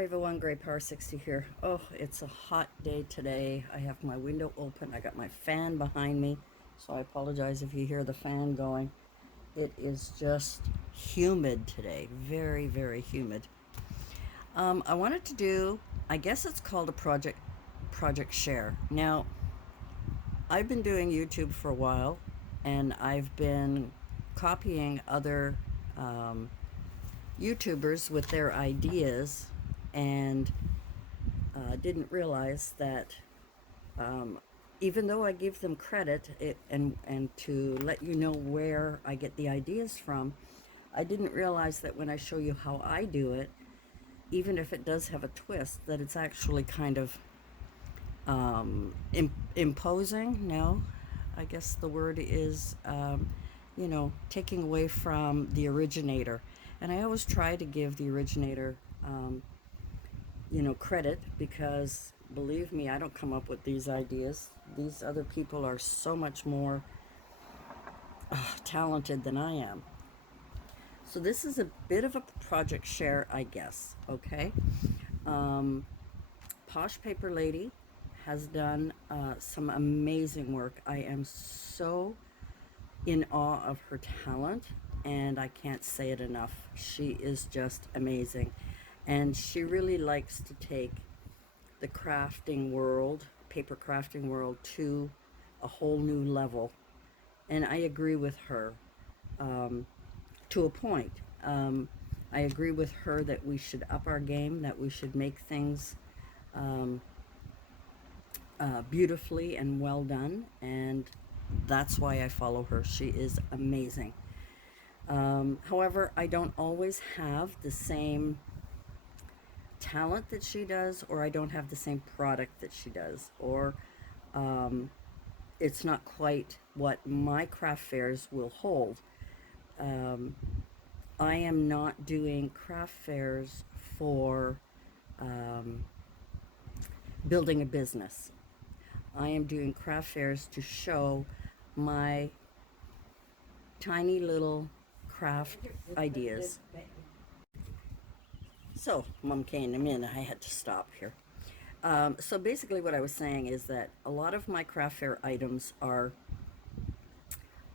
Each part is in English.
Hi everyone, Gray Power 60 here. Oh, it's a hot day today. I have my window open. I got my fan behind me, so I apologize if you hear the fan going. It is just humid today. Very, very humid. I wanted to do, I guess it's called a project share. Now, I've been doing YouTube for a while, and I've been copying other um, YouTubers with their ideas, and didn't realize that um, even though I give them credit and to let you know where I get the ideas from, I didn't realize that when I show you how I do it, even if it does have a twist, that it's actually kind of imposing. No, I guess the word is, taking away from the originator. And I always try to give the originator credit, because believe me, I don't come up with these ideas. These other people are so much more talented than I am. So this is a bit of a project share, I guess. Okay. Um, Posh Paper Lady has done some amazing work. I am so in awe of her talent, and I can't say it enough. She is just amazing. And she really likes to take the crafting world, paper crafting world, to a whole new level. And I agree with her to a point. I agree with her that we should up our game, that we should make things beautifully and well done. And that's why I follow her. She is amazing. However, I don't always have the same talent that she does, or I don't have the same product that she does, or it's not quite what my craft fairs will hold. Um, I am not doing craft fairs for um, building a business. I am doing craft fairs to show my tiny little craft ideas. So, Mom came in, I had to stop here. So basically what I was saying is that a lot of my craft fair items are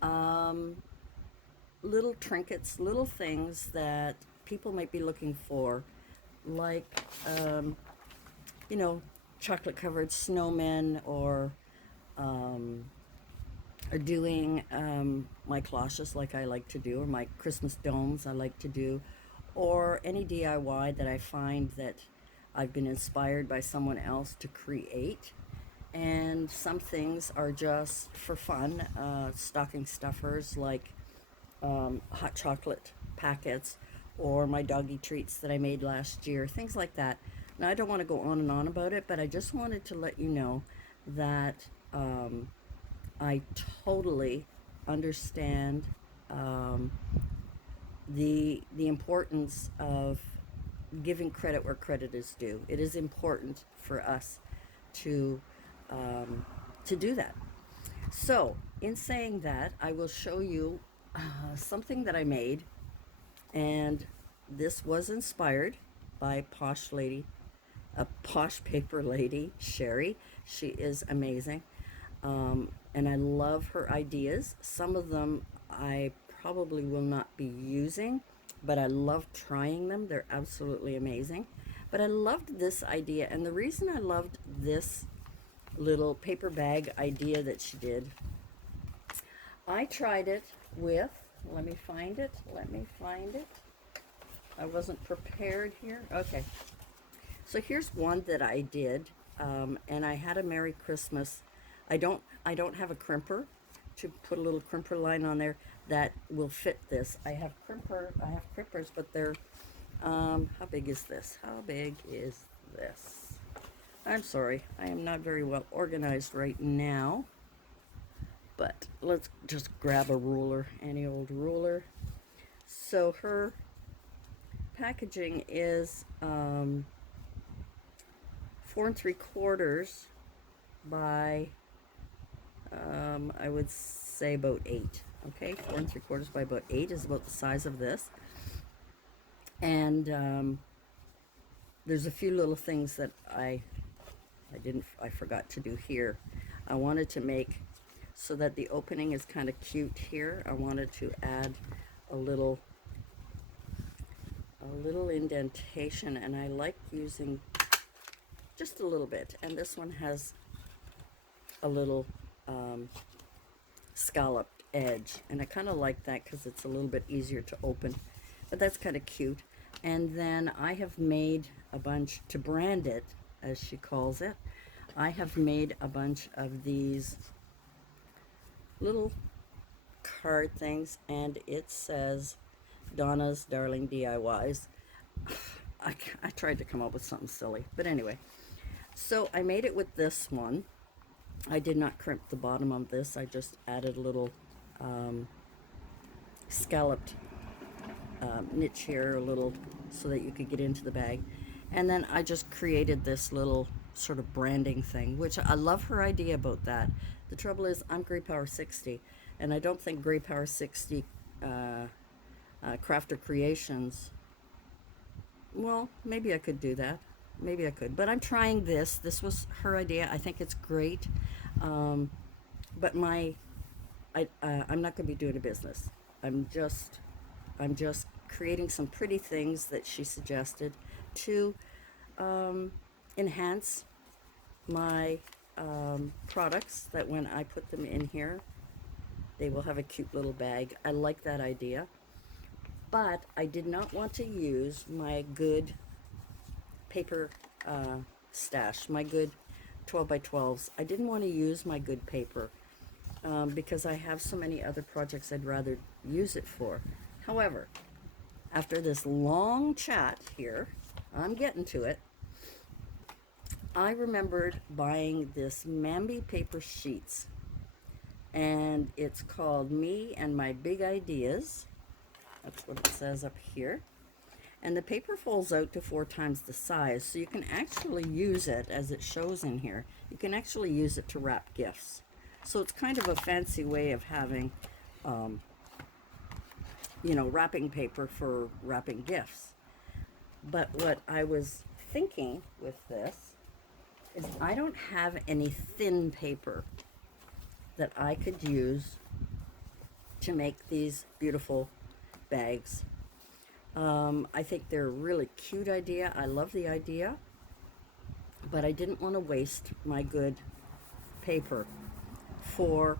um, little trinkets, little things that people might be looking for, like, you know, chocolate covered snowmen, um, or doing my cloches like I like to do, or my Christmas domes I like to do, or any DIY that I find that I've been inspired by someone else to create. And some things are just for fun, stocking stuffers like hot chocolate packets, or my doggy treats that I made last year, things like that. Now, I don't want to go on and on about it, but I just wanted to let you know that I totally understand um, the importance of giving credit where credit is due. It is important for us to to do that. So, in saying that, I will show you something that I made, and this was inspired by a Posh Paper Lady, Sherry. She is amazing, and I love her ideas. Some of them I probably will not be using, but I love trying them. They're absolutely amazing. But I loved this idea, and the reason I loved this little paper bag idea that she did, I tried it with, let me find it. I wasn't prepared here. Okay. So here's one that I did, and I had a Merry Christmas. I don't have a crimper to put a little crimper line on there that will fit this. I have crimpers, but they're, how big is this? How big is this? I'm sorry, I am not very well organized right now, but let's just grab a ruler, any old ruler. So her packaging is 4 3/4 by I would say about 8. Okay, 4 3/4 by about 8 is about the size of this. And there's a few little things that I forgot to do here. I wanted to make so that the opening is kind of cute here. I wanted to add a little indentation, and I like using just a little bit. And this one has a little scalloped edge, and I kind of like that because it's a little bit easier to open, but that's kind of cute. And then I have made a bunch to brand it, as she calls it. I have made a bunch of these little card things, and it says Donna's Darling DIYs. I tried to come up with something silly, but anyway. So I made it with this one. I did not crimp the bottom of this. I just added a little scalloped niche here, a little, so that you could get into the bag. And then I just created this little sort of branding thing, which I love her idea about that. The trouble is I'm Grey Power 60, and I don't think Grey Power 60 Crafter Creations, well, maybe I could do that. Maybe I could. But I'm trying this. This was her idea. I think it's great. But I'm not going to be doing a business. I'm just creating some pretty things that she suggested to enhance my products, that when I put them in here, they will have a cute little bag. I like that idea. But I did not want to use my good paper stash, my good 12 by 12s. I didn't want to use my good paper because I have so many other projects I'd rather use it for. However, after this long chat here, I'm getting to it, I remembered buying this Mambi paper sheets, and it's called Me and My Big Ideas. That's what it says up here. And the paper folds out to 4 times the size, so you can actually use it, as it shows in here, you can actually use it to wrap gifts. So it's kind of a fancy way of having, you know, wrapping paper for wrapping gifts. But what I was thinking with this is I don't have any thin paper that I could use to make these beautiful bags. I think they're a really cute idea. I love the idea, but I didn't want to waste my good paper for,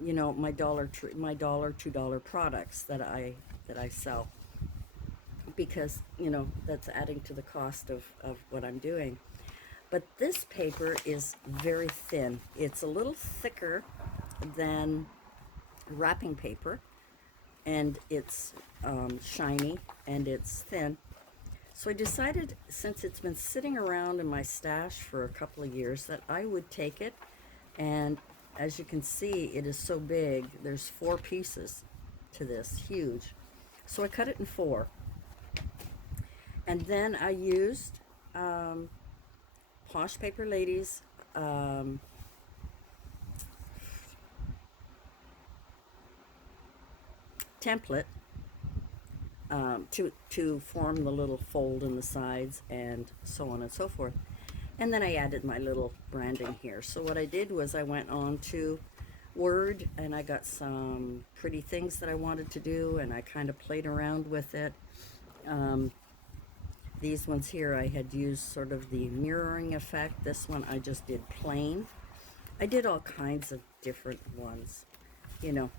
you know, my $2 products that I sell, because, you know, that's adding to the cost of what I'm doing. But this paper is very thin. It's a little thicker than wrapping paper, and it's shiny and it's thin. So I decided, since it's been sitting around in my stash for a couple of years, that I would take it, and as you can see, it is so big. There's 4 pieces to this, huge. So I cut it in 4. And then I used Posh Paper Ladies template to form the little fold in the sides, and so on and so forth. And then I added my little branding here. So what I did was I went on to Word, and I got some pretty things that I wanted to do, and I kind of played around with it. These ones here I had used sort of the mirroring effect. This one I just did plain. I did all kinds of different ones, you know,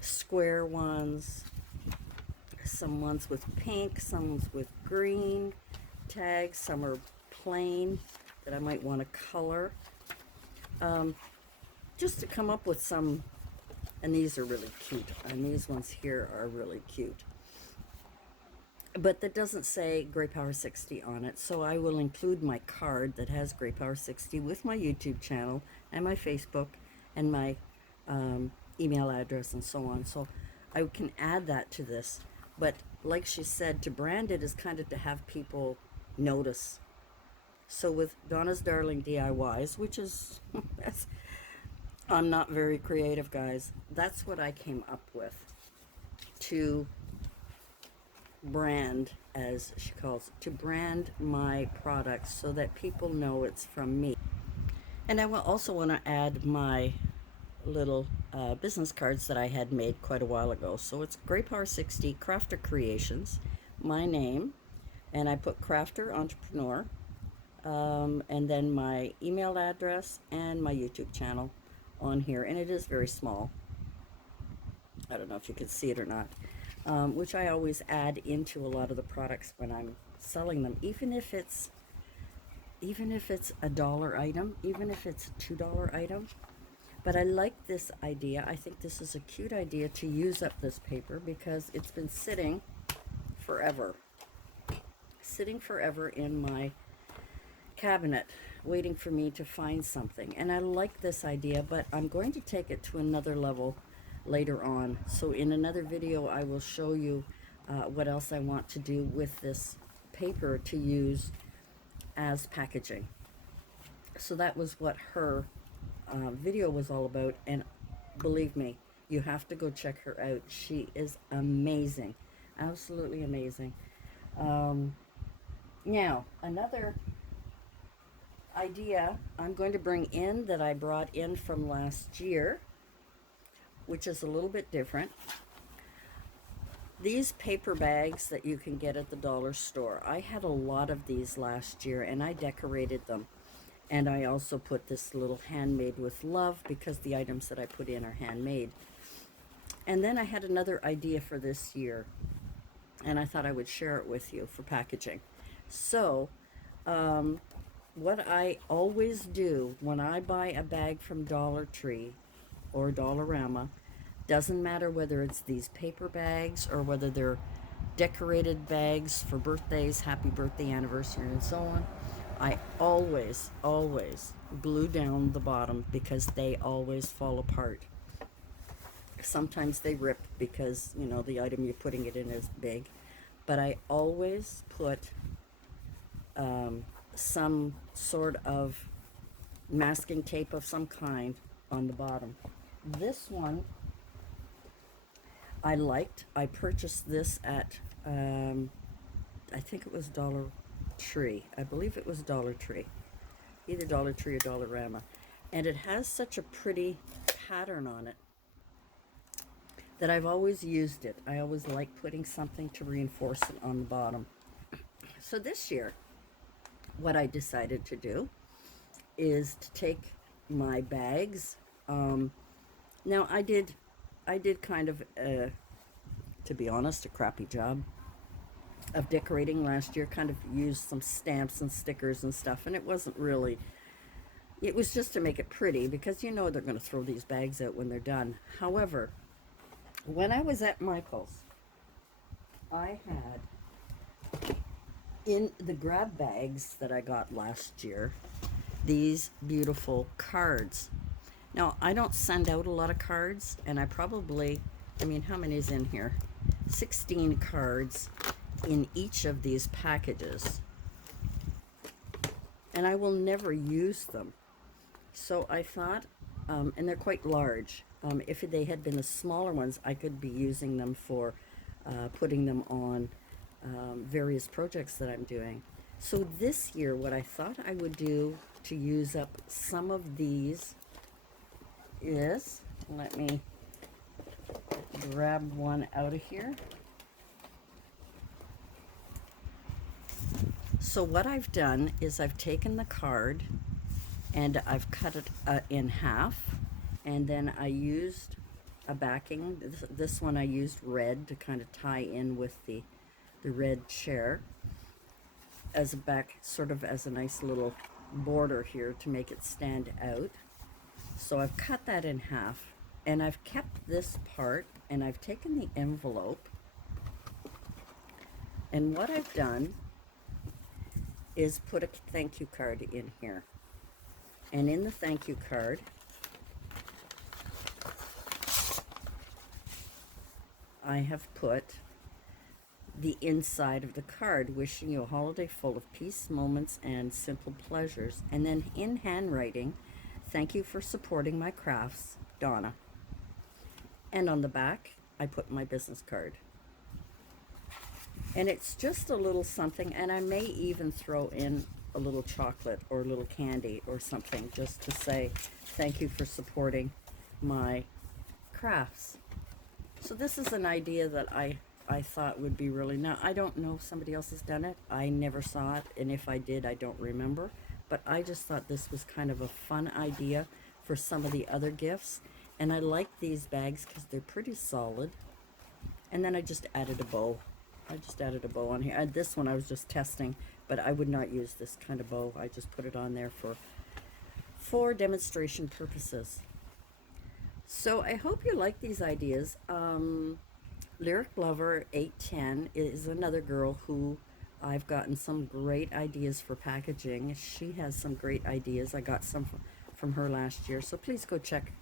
square ones, some ones with pink, some ones with green tags, some are plain that I might want to color, just to come up with some. And these are really cute, and these ones here are really cute, but that doesn't say Grey Power 60 on it, so I will include my card that has Grey Power 60 with my YouTube channel and my Facebook and my email address and so on, so I can add that to this. But like she said, to brand it is kind of to have people notice. So with Donna's Darling DIYs, which is I'm not very creative, guys, that's what I came up with to brand, as she calls it, to brand my products so that people know it's from me. And I will also want to add my little business cards that I had made quite a while ago. So it's Grey Power 60 Crafter Creations, my name, and I put Crafter Entrepreneur, and then my email address and my YouTube channel on here. And it is very small. I don't know if you can see it or not, which I always add into a lot of the products when I'm selling them, even if it's a dollar item, even if it's a $2 item. But I like this idea. I think this is a cute idea to use up this paper because it's been sitting forever in my cabinet waiting for me to find something. And I like this idea, but I'm going to take it to another level later on. So in another video I will show you what else I want to do with this paper to use as packaging. So that was what her video was all about, and believe me, you have to go check her out. She is amazing, absolutely amazing. Now, another idea I'm going to bring in that I brought in from last year, which is a little bit different. These paper bags that you can get at the dollar store, I had a lot of these last year and I decorated them. And I also put this little handmade with love because the items that I put in are handmade. And then I had another idea for this year, and I thought I would share it with you for packaging. So, what I always do when I buy a bag from Dollar Tree or Dollarama, doesn't matter whether it's these paper bags or whether they're decorated bags for birthdays, happy birthday, anniversary, and so on, I always glue down the bottom because they always fall apart. Sometimes they rip because, you know, the item you're putting it in is big. But I always put some sort of masking tape of some kind on the bottom. This one I liked. I purchased this at, I think it was Dollar Tree. I believe it was Dollar Tree. Either Dollar Tree or Dollarama. And it has such a pretty pattern on it that I've always used it. I always like putting something to reinforce it on the bottom. So this year, what I decided to do is to take my bags. Now I did kind of, to be honest, a crappy job of decorating last year. Kind of used some stamps and stickers and stuff, and it wasn't really, it was just to make it pretty because you know they're going to throw these bags out when they're done. However, when I was at Michael's, I had in the grab bags that I got last year these beautiful cards. Now, I don't send out a lot of cards, and I mean, how many is in here? 16 cards in each of these packages. And I will never use them. So I thought, and they're quite large. If they had been the smaller ones, I could be using them for putting them on various projects that I'm doing. So this year, what I thought I would do to use up some of these is, let me grab one out of here. So what I've done is I've taken the card and I've cut it in half, and then I used a backing. This one I used red to kind of tie in with the red chair as a back, sort of as a nice little border here to make it stand out. So I've cut that in half, and I've kept this part, and I've taken the envelope, and what I've done is put a thank you card in here. And in the thank you card, I have put the inside of the card, wishing you a holiday full of peace, moments, and simple pleasures. And then in handwriting, thank you for supporting my crafts, Donna. And on the back, I put my business card. And it's just a little something, and I may even throw in a little chocolate or a little candy or something just to say thank you for supporting my crafts. So this is an idea that I thought would be really, now I don't know if somebody else has done it. I never saw it, and if I did, I don't remember. But I just thought this was kind of a fun idea for some of the other gifts. And I like these bags because they're pretty solid. And then I just added a bow. I just added a bow on here. This one I was just testing, but I would not use this kind of bow. I just put it on there for demonstration purposes. So I hope you like these ideas. Lyric Lover 810 is another girl who I've gotten some great ideas for packaging. She has some great ideas. I got some from her last year. So please go check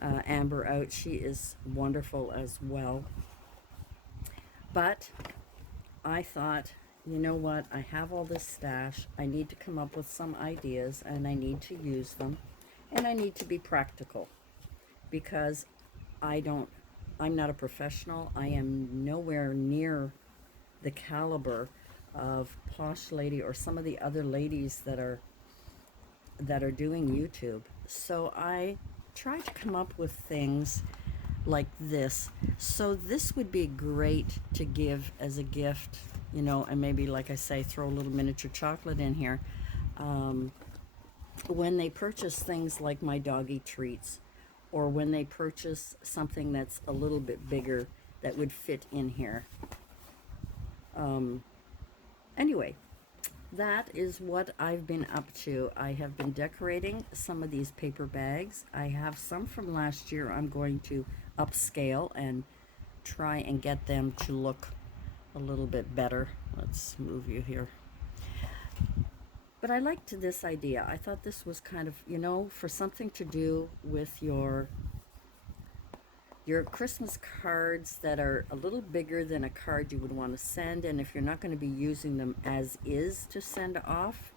Amber out. She is wonderful as well. But I thought, you know what? I have all this stash. I need to come up with some ideas, and I need to use them. And I need to be practical because I'm not a professional. I am nowhere near the caliber of Posh Lady or some of the other ladies that are doing YouTube. So I try to come up with things like this. So this would be great to give as a gift, you know, and maybe, like I say, throw a little miniature chocolate in here. When they purchase things like my doggy treats, or when they purchase something that's a little bit bigger that would fit in here. Anyway, that is what I've been up to. I have been decorating some of these paper bags. I have some from last year. I'm going to upscale and try and get them to look a little bit better. Let's move you here. But I liked this idea. I thought this was kind of, you know, for something to do with your Christmas cards that are a little bigger than a card you would want to send, and if you're not going to be using them as is to send off,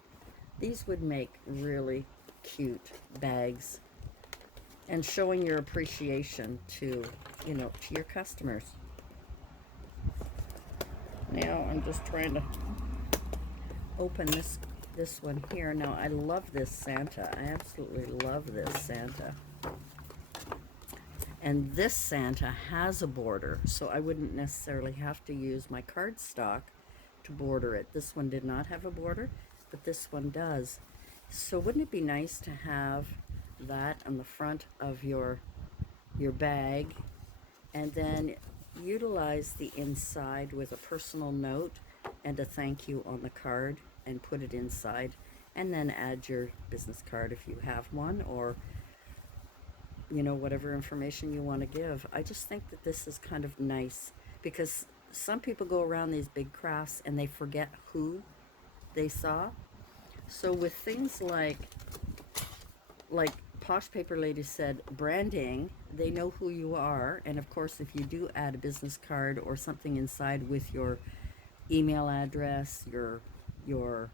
these would make really cute bags and showing your appreciation to, you know, to your customers. Now I'm just trying to open this one here. Now I love this Santa. I absolutely love this Santa. And this Santa has a border, so I wouldn't necessarily have to use my cardstock to border it. This one did not have a border, but this one does. So wouldn't it be nice to have that on the front of your bag, and then utilize the inside with a personal note and a thank you on the card, and put it inside, and then add your business card if you have one, or, you know, whatever information you want to give. I just think that this is kind of nice, because some people go around these big crafts and they forget who they saw. So with things like Posh Paper Lady said, branding, they know who you are. And of course, if you do add a business card or something inside with your email address, your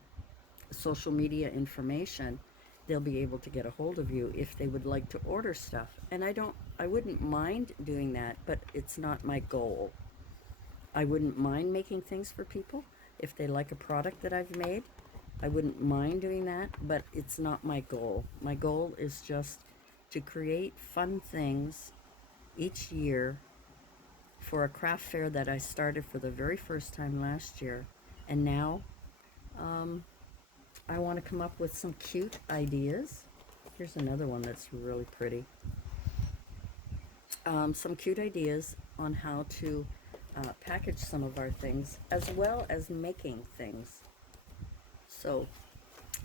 social media information, they'll be able to get a hold of you if they would like to order stuff. And I wouldn't mind doing that, but it's not my goal. I wouldn't mind making things for people if they like a product that I've made. I wouldn't mind doing that, but it's not my goal. My goal is just to create fun things each year for a craft fair that I started for the very first time last year. And now I want to come up with some cute ideas. Here's another one that's really pretty. Some cute ideas on how to package some of our things, as well as making things. So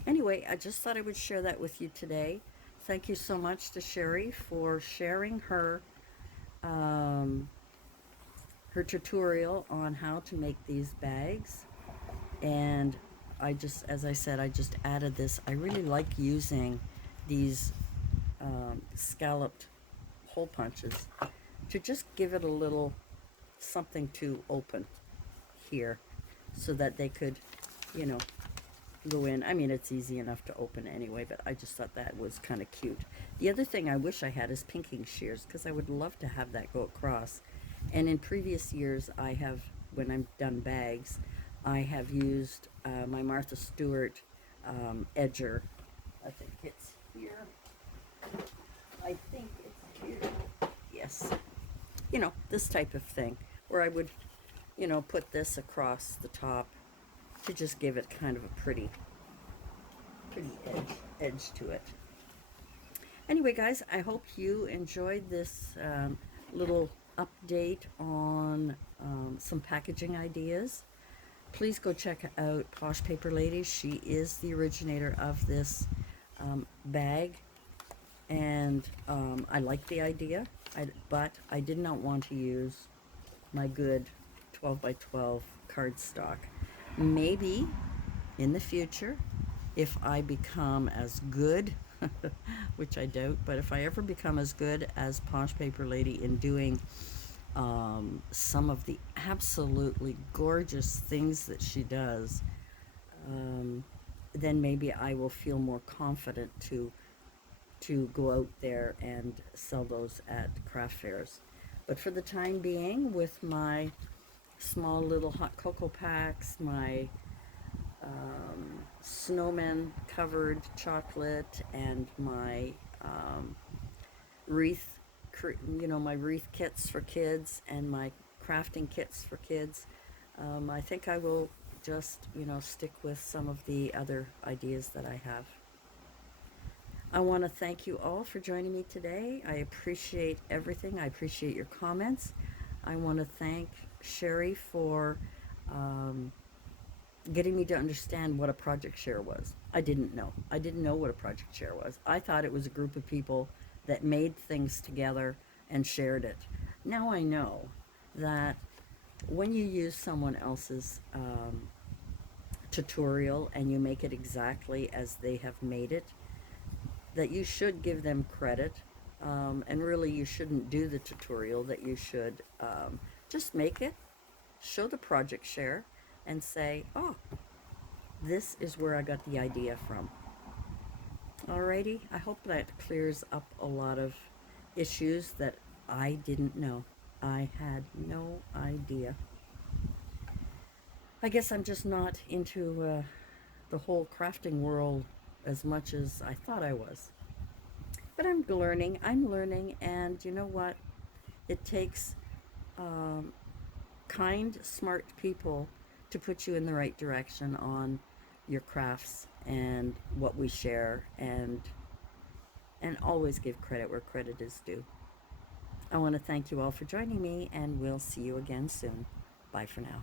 anyway, I just thought I would share that with you today. Thank you so much to Sherry for sharing her her tutorial on how to make these bags. And I just, as I said, I just added this. I really like using these scalloped hole punches to just give it a little something to open here, so that they could, you know, go in. I mean, it's easy enough to open anyway, but I just thought that was kind of cute. The other thing I wish I had is pinking shears, because I would love to have that go across. And in previous years, I have when I'm done bags, I have used my Martha Stewart edger. I think it's here. I think it's here. Yes. You know, this type of thing, where I would, you know, put this across the top to just give it kind of a pretty edge to it. Anyway, guys, I hope you enjoyed this little update on some packaging ideas. Please go check out Posh Paper Lady. She is the originator of this bag, and I like the idea, but I did not want to use my good 12 by 12 cardstock. Maybe in the future, if I become as good, which I doubt, but if I ever become as good as Posh Paper Lady in doing some of the absolutely gorgeous things that she does, then maybe I will feel more confident to go out there and sell those at craft fairs. But for the time being, with my small little hot cocoa packs, my snowman covered chocolate, and my wreath, you know, my wreath kits for kids and my crafting kits for kids, I think I will just, you know, stick with some of the other ideas that I have. I want to thank you all for joining me today. I appreciate everything. I appreciate your comments. I want to thank Sherry for getting me to understand what a project share was. I didn't know. I didn't know what a project share was. I thought it was a group of people that made things together and shared it. Now I know that when you use someone else's tutorial and you make it exactly as they have made it, that you should give them credit, and really you shouldn't do the tutorial, that you should just make it, show the project share, and say, oh, this is where I got the idea from. Alrighty, I hope that clears up a lot of issues that I didn't know. I had no idea. I guess I'm just not into the whole crafting world as much as I thought I was. But I'm learning, and you know what? It takes kind, smart people to put you in the right direction on your crafts and what we share, and always give credit where credit is due. I want to thank you all for joining me, and we'll see you again soon. Bye for now.